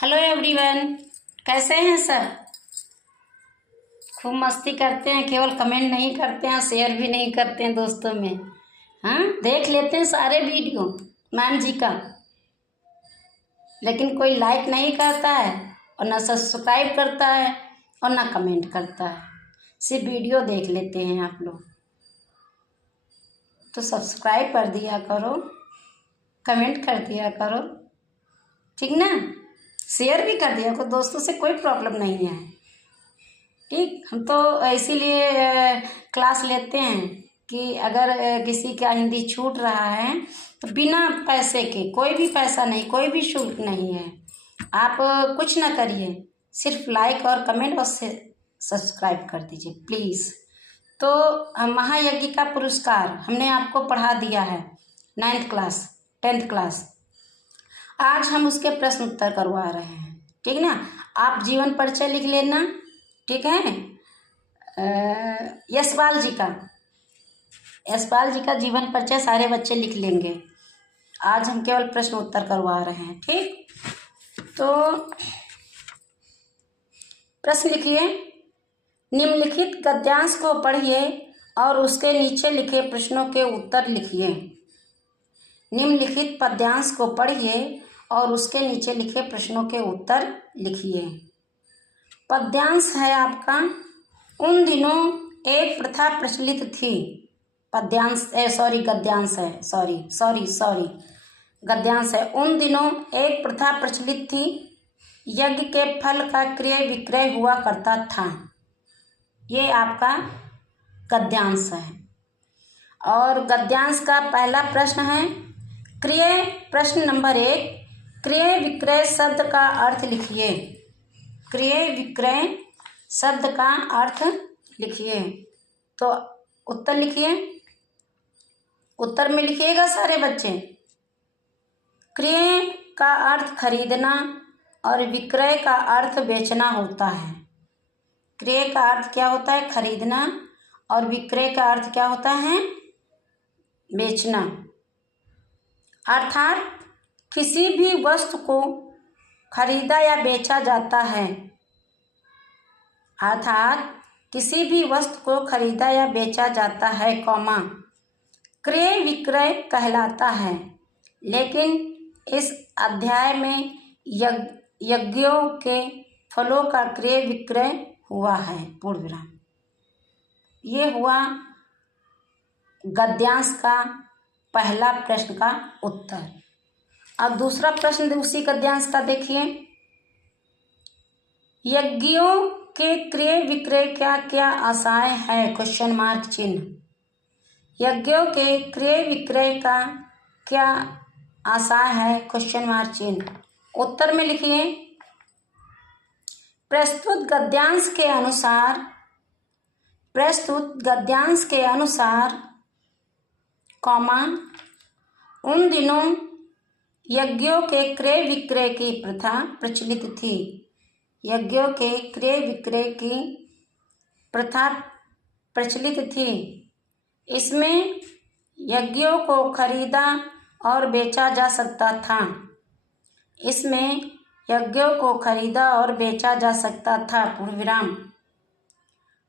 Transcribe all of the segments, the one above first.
Hello everyone, कैसे हैं सब। खूब मस्ती करते हैं, केवल कमेंट नहीं करते हैं, शेयर भी नहीं करते हैं दोस्तों में। हाँ, देख लेते हैं सारे वीडियो मैम जी का, लेकिन कोई लाइक नहीं करता है और ना सब्सक्राइब करता है और ना कमेंट करता है। सिर्फ वीडियो देख लेते हैं आप लोग। तो सब्सक्राइब कर दिया करो, कमेंट कर दिया करो, ठीक ना। शेयर भी कर दिया करो, दोस्तों से कोई प्रॉब्लम नहीं है, ठीक। हम तो इसीलिए क्लास लेते हैं कि अगर किसी का हिंदी छूट रहा है तो बिना पैसे के, कोई भी पैसा नहीं, कोई भी शुल्क नहीं है। आप कुछ ना करिए, सिर्फ लाइक और कमेंट और सब्सक्राइब कर दीजिए प्लीज़। तो महायज्ञ का पुरस्कार हमने आपको पढ़ा दिया है 9th क्लास 10th क्लास। आज हम उसके प्रश्न उत्तर करवा रहे हैं, ठीक ना। आप जीवन परिचय लिख लेना, ठीक है। यशपाल जी का जीवन परिचय सारे बच्चे लिख लेंगे। आज हम केवल प्रश्न उत्तर करवा रहे हैं, ठीक। तो प्रश्न लिखिए। निम्नलिखित गद्यांश को पढ़िए और उसके नीचे लिखे प्रश्नों के उत्तर लिखिए। निम्नलिखित पद्यांश को पढ़िए और उसके नीचे लिखे प्रश्नों के उत्तर लिखिए। पद्यांश है आपका, उन दिनों एक प्रथा प्रचलित थी। गद्यांश है, गद्यांश है। उन दिनों एक प्रथा प्रचलित थी, यज्ञ के फल का क्रय विक्रय हुआ करता था। ये आपका गद्यांश है। और गद्यांश का पहला प्रश्न है क्रय। प्रश्न नंबर 1, क्रय विक्रय शब्द का अर्थ लिखिए। क्रय विक्रय शब्द का अर्थ लिखिए। तो उत्तर लिखिए, उत्तर में लिखिएगा सारे बच्चे। क्रय का अर्थ खरीदना और विक्रय का अर्थ बेचना होता है। क्रय का अर्थ क्या होता है? खरीदना, और विक्रय का अर्थ क्या होता है? बेचना। अर्थात किसी भी वस्तु को खरीदा या बेचा जाता है। अर्थात किसी भी वस्तु को खरीदा या बेचा जाता है, कौमा, क्रय विक्रय कहलाता है। लेकिन इस अध्याय में यज्ञों के फलों का क्रय विक्रय हुआ है, पूर्ण विराम। ये हुआ गद्यांश का पहला प्रश्न का उत्तर। अब दूसरा प्रश्न उसी गद्यांश का देखिए। यज्ञों के क्रय विक्रय क्या क्या आशाएं हैं? क्वेश्चन मार्क चिन्ह। यज्ञों के क्रय विक्रय का क्या आशाएं है? क्वेश्चन मार्क चिन्ह। उत्तर में लिखिए। प्रस्तुत गद्यांश के अनुसार कौमा, उन दिनों यज्ञों के क्रय विक्रय की प्रथा प्रचलित थी। यज्ञों के क्रय विक्रय की प्रथा प्रचलित थी। इसमें यज्ञों को खरीदा और बेचा जा सकता था। इसमें यज्ञों को खरीदा और बेचा जा सकता था, पूर्ण विराम।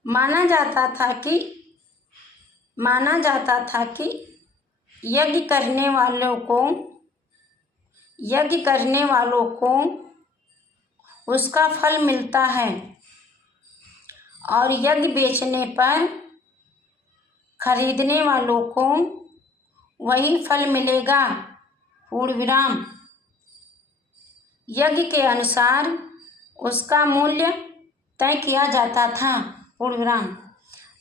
माना जाता था कि यज्ञ करने वालों को उसका फल मिलता है और यज्ञ बेचने पर खरीदने वालों को वही फल मिलेगा, पूर्ण विराम। यज्ञ के अनुसार उसका मूल्य तय किया जाता था, पूर्ण विराम।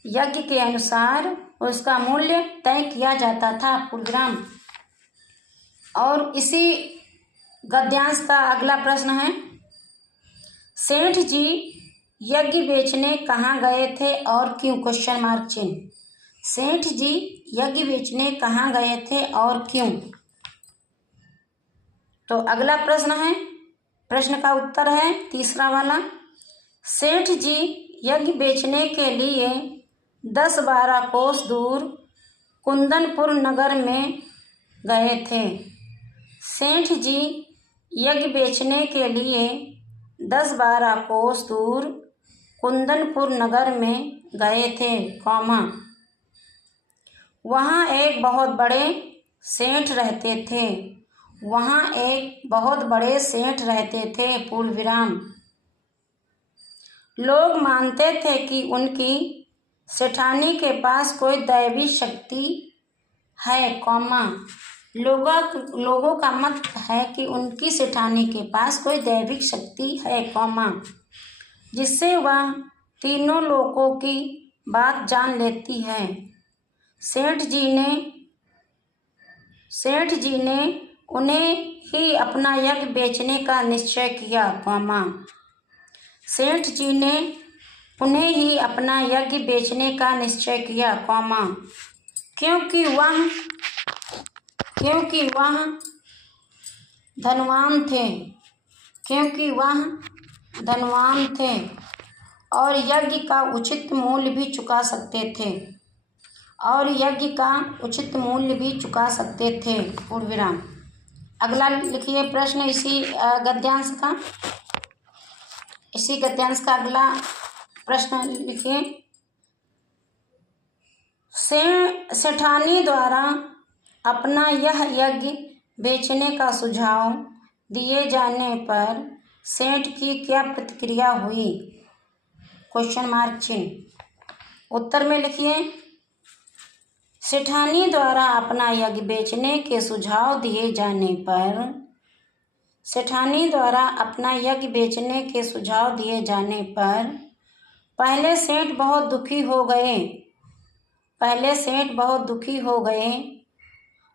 यज्ञ के अनुसार उसका मूल्य तय किया जाता था, पूर्ण विराम। और इसी गद्यांश का अगला प्रश्न है, सेठ जी यज्ञ बेचने कहाँ गए थे और क्यों? क्वेश्चन मार्क चिन्ह। सेठ जी यज्ञ बेचने कहाँ गए थे और क्यों? तो अगला प्रश्न है, प्रश्न का उत्तर है तीसरा वाला। सेठ जी यज्ञ बेचने के लिए 10-12 कोस दूर कुंदनपुर नगर में गए थे। सेठ जी यज्ञ बेचने के लिए 10-12 कोस दूर कुंदनपुर नगर में गए थे, वहाँ एक बहुत बड़े सेठ रहते थे। वहाँ एक बहुत बड़े सेठ रहते थे, पूर्ण विराम। लोग मानते थे कि उनकी सेठानी के पास कोई दैवी शक्ति है, लोगों का मत है कि उनकी सेठानी के पास कोई दैविक शक्ति है, जिससे वह तीनों लोगों की बात जान लेती है। सेठ जी ने उन्हें ही अपना यज्ञ बेचने का निश्चय किया, सेठ जी ने उन्हें ही अपना यज्ञ बेचने का निश्चय किया, क्योंकि वह धनवान थे और यज्ञ का उचित मूल्य भी चुका सकते थे, पूर्ण विराम। अगला लिखिए प्रश्न इसी गद्यांश का अगला प्रश्न लिखिए। सेठानी द्वारा अपना यह यज्ञ बेचने का सुझाव दिए जाने पर सेठ की क्या प्रतिक्रिया हुई? उत्तर में लिखिए, सेठानी द्वारा अपना यज्ञ बेचने के सुझाव दिए जाने पर पहले सेठ बहुत दुखी हो गए।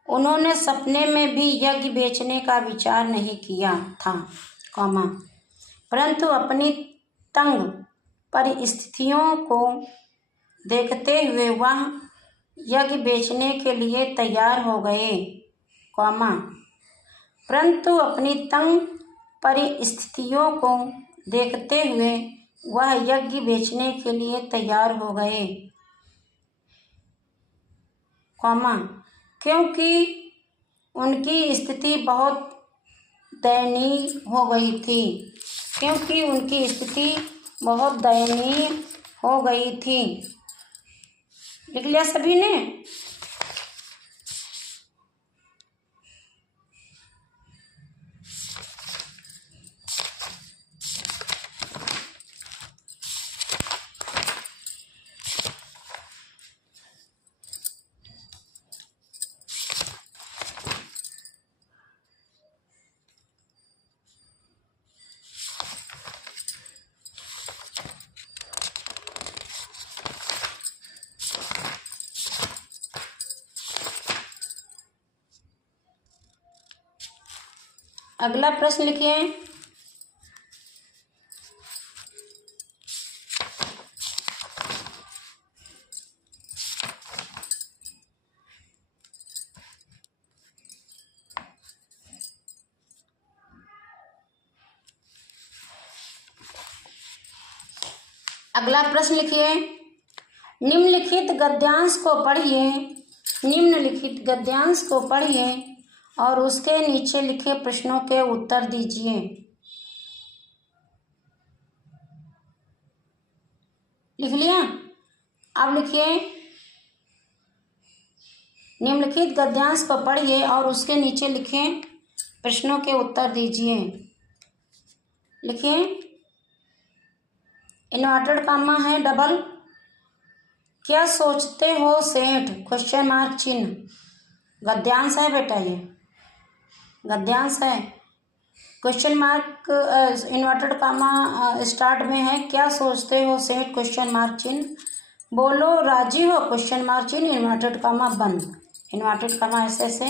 उन्होंने सपने में भी यज्ञ बेचने का विचार नहीं किया था, परंतु अपनी तंग परिस्थितियों को देखते हुए वह यज्ञ बेचने के लिए तैयार हो गए, क्योंकि उनकी स्थिति बहुत दयनीय हो गई थी। लिख लिया सभी ने? अगला प्रश्न लिखिए। अगला प्रश्न लिखिए, निम्नलिखित गद्यांश को पढ़िए और उसके नीचे लिखे प्रश्नों के उत्तर दीजिए। लिख लिया? अब लिखिए, निम्नलिखित गद्यांश को पढ़िए और उसके नीचे लिखे प्रश्नों के उत्तर दीजिए। लिखिए, इन्वर्टेड कॉमा है डबल। क्या सोचते हो सेठ? गद्यांश है बेटा, ये गद्यांश है। Question mark inverted comma start में है। क्या सोचते हो सेठ? बोलो राजी हो? इन्वर्टेड कॉमा बंद। इन्वर्टेड कॉमा ऐसे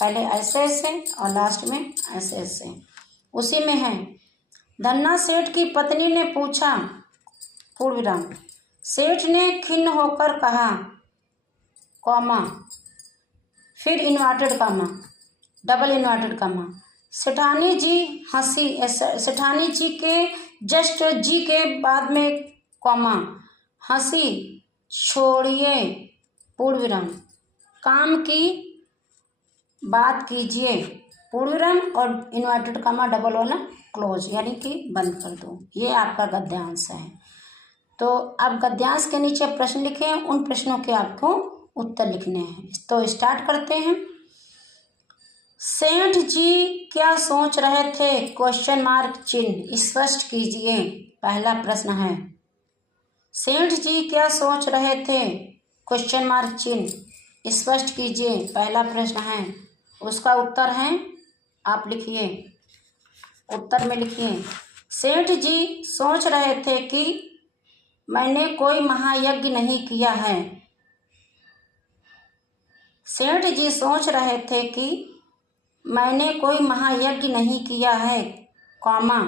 पहले ऐसे और लास्ट में ऐसे उसी में है। धन्ना सेठ की पत्नी ने पूछा, पूर्ण विराम। सेठ ने खिन्न होकर कहा, फिर inverted comma, double inverted comma. सेठानी जी हंसी। सेठानी जी के जस्ट जी के बाद में हंसी। छोड़िए, पूर्ण विराम। काम की बात कीजिए, पूर्ण विराम और इन्वर्टेड कॉमा डबल वाला क्लोज, यानी कि बंद कर दो। ये आपका गद्यांश है। तो आप गद्यांश के नीचे प्रश्न लिखें, उन प्रश्नों के आपको उत्तर लिखने हैं। तो स्टार्ट करते हैं। सेठ जी क्या सोच रहे थे? क्वेश्चन मार्क चिन्ह, स्पष्ट कीजिए। पहला प्रश्न है, सेठ जी क्या सोच रहे थे? क्वेश्चन मार्क चिन्ह, स्पष्ट कीजिए। पहला प्रश्न है, उसका उत्तर है, आप लिखिए, उत्तर में लिखिए। सेठ जी सोच रहे थे कि मैंने कोई महायज्ञ नहीं किया है। सेठ जी सोच रहे थे कि मैंने कोई महायज्ञ नहीं किया है, कॉमा,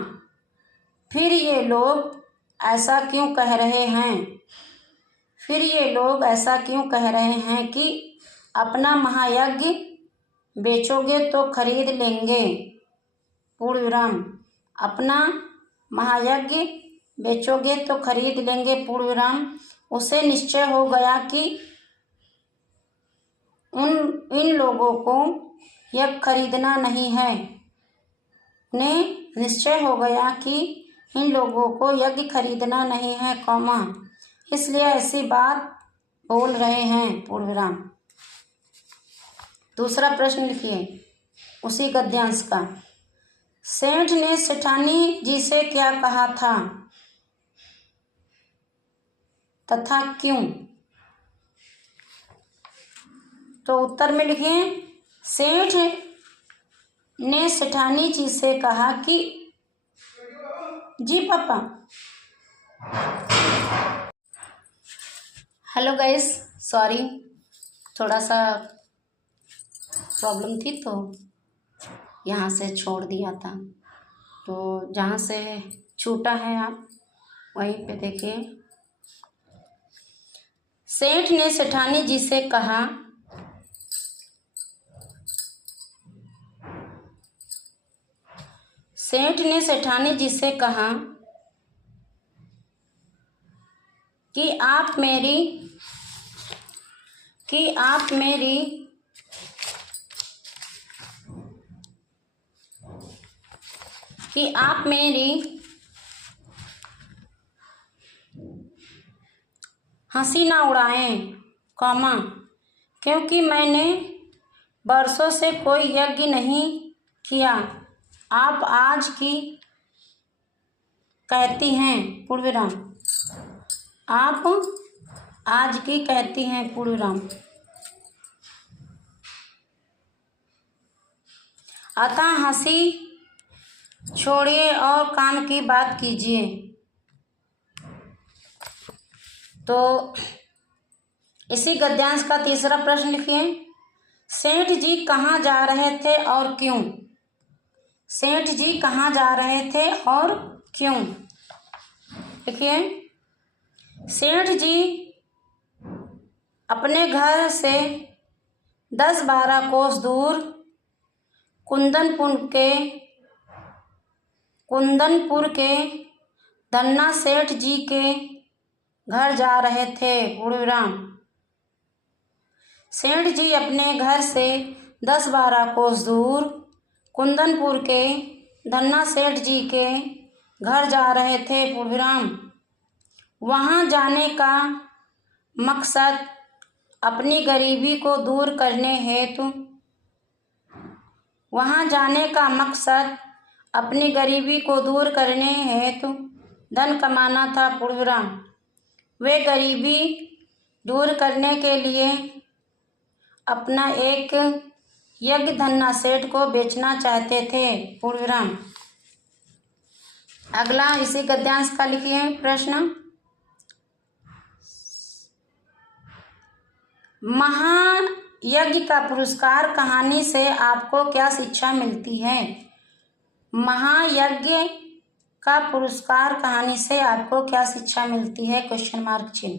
फिर ये लोग ऐसा क्यों कह रहे हैं? फिर ये लोग ऐसा क्यों कह रहे हैं कि अपना महायज्ञ बेचोगे तो खरीद लेंगे, पूर्ण विराम, अपना महायज्ञ बेचोगे तो खरीद लेंगे, पूर्ण विराम। उसे निश्चय हो गया कि इन लोगों को यज्ञ खरीदना नहीं है। उन्हें निश्चय हो गया कि इन लोगों को यज्ञ खरीदना नहीं है, कॉमा, इसलिए ऐसी बात बोल रहे हैं, पूर्ण विराम। दूसरा प्रश्न लिखिए उसी गद्यांश का। सेठ ने सेठानी जी से क्या कहा था तथा क्यों? तो उत्तर में लिखिए, सेठ ने सेठानी जी से कहा कि, जी पापा। हेलो गाइस, सॉरी, थोड़ा सा प्रॉब्लम थी तो यहाँ से छोड़ दिया था। तो जहाँ से छूटा है आप वहीं पे देखिए। सेठ ने सेठानी जी से कहा, सेठ ने सेठानी जी से कहा कि आप मेरी हंसी ना उड़ाएं, कॉमा, क्योंकि मैंने बरसों से कोई यज्ञ नहीं किया। आप आज की कहती हैं, पूर्ण विराम, आप आज की कहती हैं, पूर्ण विराम। अतः हंसी छोड़िए और काम की बात कीजिए। तो इसी गद्यांश का तीसरा प्रश्न लिखिए। सेठ जी कहाँ जा रहे थे और क्यों? सेठ जी कहाँ जा रहे थे और क्यों? लिखिए, सेठ जी अपने घर से 10-12 कोस दूर कुंदनपुर के धन्ना सेठ जी के घर जा रहे थे, पूर्ण विराम। सेठ जी अपने घर से 10-12 कोस दूर कुंदनपुर के धन्ना सेठ जी के घर जा रहे थे, पूर्ण विराम। वहाँ जाने का मकसद अपनी गरीबी को दूर करने हेतु धन कमाना था, पूर्ण विराम। वे गरीबी दूर करने के लिए अपना एक यज्ञ धन्ना सेठ को बेचना चाहते थे, पूर्ण विराम। अगला इसी गद्यांश का लिखिए प्रश्न। महायज्ञ का पुरस्कार कहानी से आपको क्या शिक्षा मिलती है? महायज्ञ का पुरस्कार कहानी से आपको क्या शिक्षा मिलती है? क्वेश्चन मार्क चिन्ह।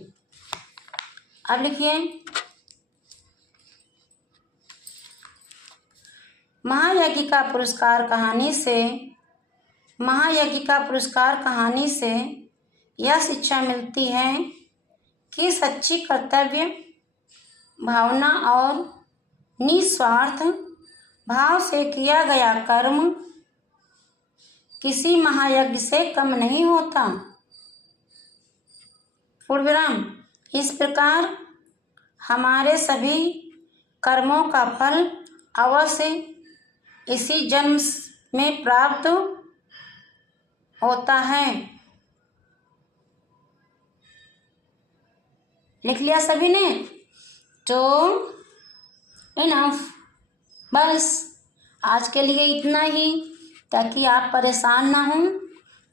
अब लिखिए, महायज्ञ का पुरस्कार कहानी से यह शिक्षा मिलती है कि सच्ची कर्तव्य भावना और निस्वार्थ भाव से किया गया कर्म किसी महायज्ञ से कम नहीं होता। पूर्ण विराम। इस प्रकार हमारे सभी कर्मों का फल अवश्य इसी जन्म में प्राप्त होता है। लिख लिया सभी ने? तो इनफ, बस आज के लिए इतना ही, ताकि आप परेशान ना हों।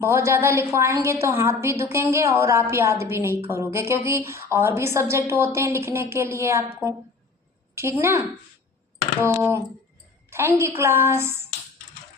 बहुत ज़्यादा लिखवाएंगे तो हाथ भी दुखेंगे और आप याद भी नहीं करोगे, क्योंकि और भी सब्जेक्ट होते हैं लिखने के लिए आपको, ठीक ना? तो थैंक यू क्लास।